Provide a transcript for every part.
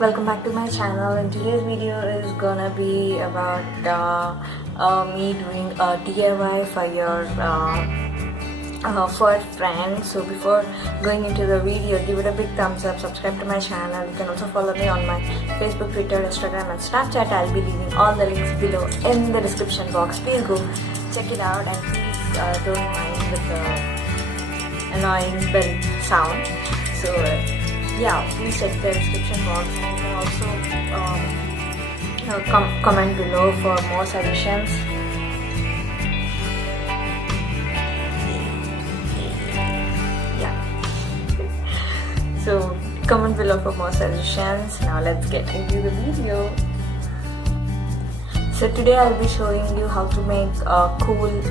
welcome back to my channel, and today's video is gonna be about me doing a DIY for your for friends. So before going into the video, give it a big thumbs up, subscribe to my channel. You can also follow me on my Facebook, Twitter, Instagram and Snapchat. I'll be leaving all the links below in the description box. Please go check it out, and please don't mind with the annoying bell sound. So yeah, please check the description box, and you can also comment below for more suggestions. Yeah, so comment below for more suggestions. Now let's get into the video. So today I'll be showing you how to make a cool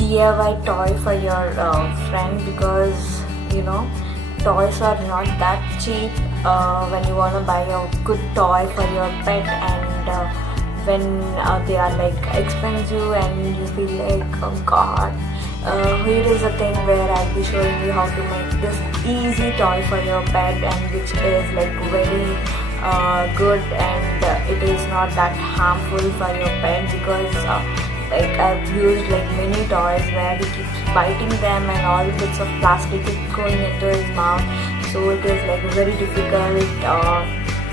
DIY toy for your friend, because toys are not that cheap when you want to buy a good toy for your pet, and when they are like expensive and you feel like, oh god. Here is a thing where I'll be showing you how to make this easy toy for your pet, and which is like very good, and it is not that harmful for your pet, because like I've used like many toys where he keeps biting them and all bits of plastic is going into his mouth, so it is like very difficult.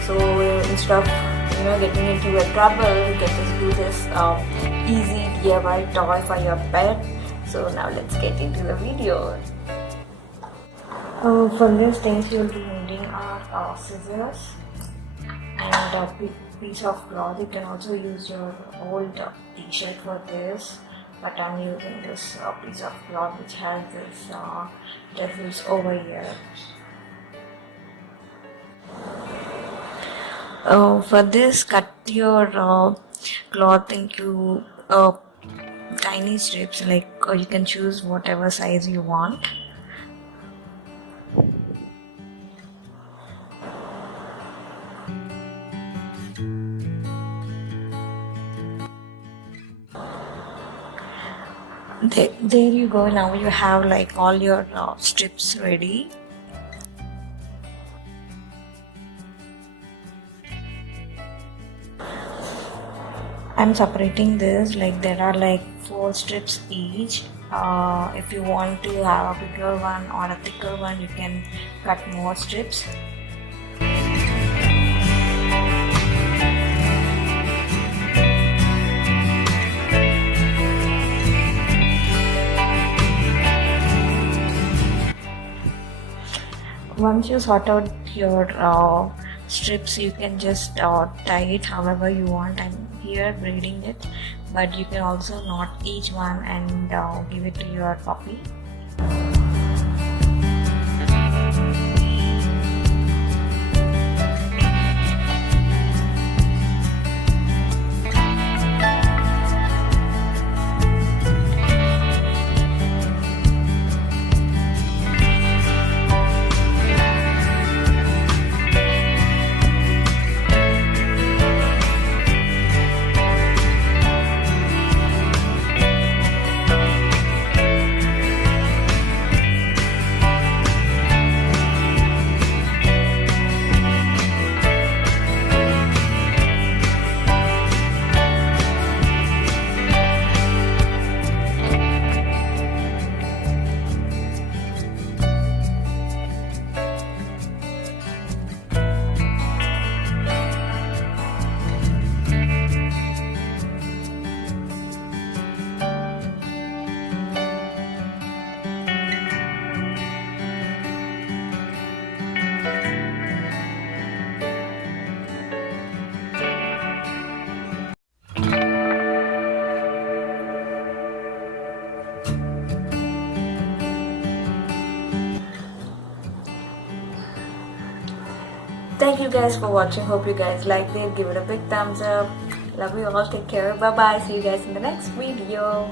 So instead of getting into a trouble, you can just do this easy DIY toy for your pet. So now let's get into the video. For this things you'll be needing are scissors and a piece of cloth. You can also use your old t-shirt for this, but I'm using this piece of cloth which has this tassels over here. For this, cut your cloth into tiny strips, like you can choose whatever size you want. There you go. Now you have like all your strips ready. I'm separating this, like there are like 4 strips each. If you want to have a bigger one or a thicker one, you can cut more strips. Once you sort out your strips, you can just tie it however you want. I'm here braiding it, but you can also knot each one and give it to your puppy. Thank you guys for watching. Hope you guys liked it. Give it a big thumbs up. Love you all. Take care. Bye bye. See you guys in the next video.